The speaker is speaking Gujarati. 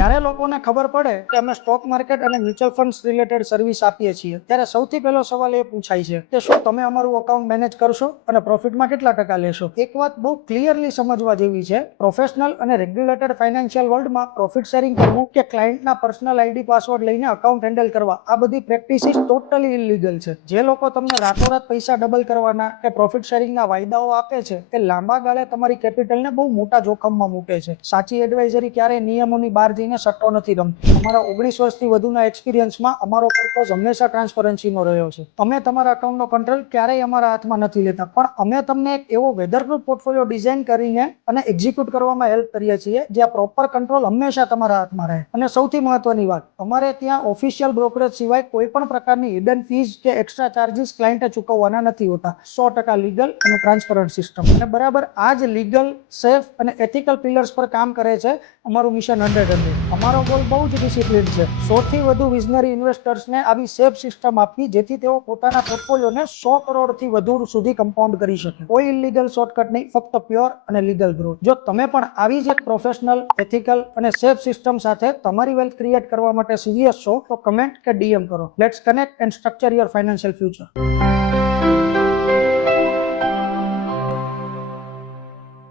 જ્યારે લોકોને ખબર પડે કે અમે સ્ટોક માર્કેટ અને મ્યુચ્યુઅલ ફંડ્સ રિલેટેડ સર્વિસ આપીએ છીએ ત્યારે સૌથી પહેલો સવાલ એ પૂછાય છે કે શું તમે અમારું અકાઉન્ટ મેનેજ કરશો અને પ્રોફિટમાં કેટલા ટકા લેશો? એક વાત બહુ ક્લિયરલી સમજવા જેવી છે, પ્રોફેશનલ અને રેગ્યુલેટેડ ફાઇનાન્શિયલ વર્લ્ડમાં પ્રોફિટ શેરિંગ કરવું કે ક્લાયન્ટના પર્સનલ આઈડી પાસવર્ડ લઈને અકાઉન્ટ હેન્ડલ કરવા, આ બધી પ્રેક્ટિસિસ ટોટલી ઇલીગલ છે. જે લોકો તમને રાતોરાત પૈસા ડબલ કરવાના કે પ્રોફિટ શેરિંગના વાયદાઓ આપે છે તે લાંબા ગાળે તમારી કેપિટલને બહુ મોટા જોખમમાં મૂકે છે. સાચી એડવાઇઝરી ક્યારેય નિયમોની બહાર જઈને સટ્ટો નથી રમતી. અમારા 19 વર્ષથી વધુના એક્સપિરિયન્સમાં અમારો પર્પઝ હંમેશા ટ્રાન્સપરન્સીનો રહ્યો છે. અમે તમારા અકાઉન્ટનો કંટ્રોલ ક્યારેય અમારા હાથમાં નથી લેતા, પણ અમે તમને એક એવો વેધરપ્રૂફ પોર્ટફોલિયો ડિઝાઇન કરીને અને એક્ઝિક્યુટ કરવામાં હેલ્પ કરીએ છીએ જ્યાં પ્રોપર કંટ્રોલ હંમેશા તમારા હાથમાં રહે. અને સૌથી મહત્વની વાત, અમારે ત્યાં ઓફિશિયલ બ્રોકરેજ સિવાય કોઈ પણ પ્રકારની હિડન ફીઝ કે એક્સ્ટ્રા ચાર્જીસ ક્લાયન્ટે ચૂકવવાના નથી હોતા. 100% લીગલ અને ટ્રાન્સપરન્ટ સિસ્ટમ, અને બરાબર આ જ લીગલ, સેફ અને એથિકલ પિલર્સ પર કામ કરે છે અમારું મિશન 100. અમારો ગોલ બહુ જ ડિસિપ્લિન છે, 100 થી વધુ વિઝનરી ઇન્વેસ્ટર્સને આવી સેફ સિસ્ટમ આપવી જેથી તેઓ પોતાના પોર્ટફોલિયોને 100 કરોડથી વધુ સુધી કમ્પાઉન્ડ કરી શકે. કોઈ ઇલીગલ શોર્ટકટ નહીં, ફક્ત પ્યોર અને લીગલ ગ્રોથ. જો તમે પણ આવી જ એક પ્રોફેશનલ, એથિકલ અને સેફ સિસ્ટમ સાથે તમારી વેલ્થ ક્રિએટ કરવા માટે સિરિયસ છો તો કમેન્ટ કે ડીએમ કરો. Let's connect and structure your financial future.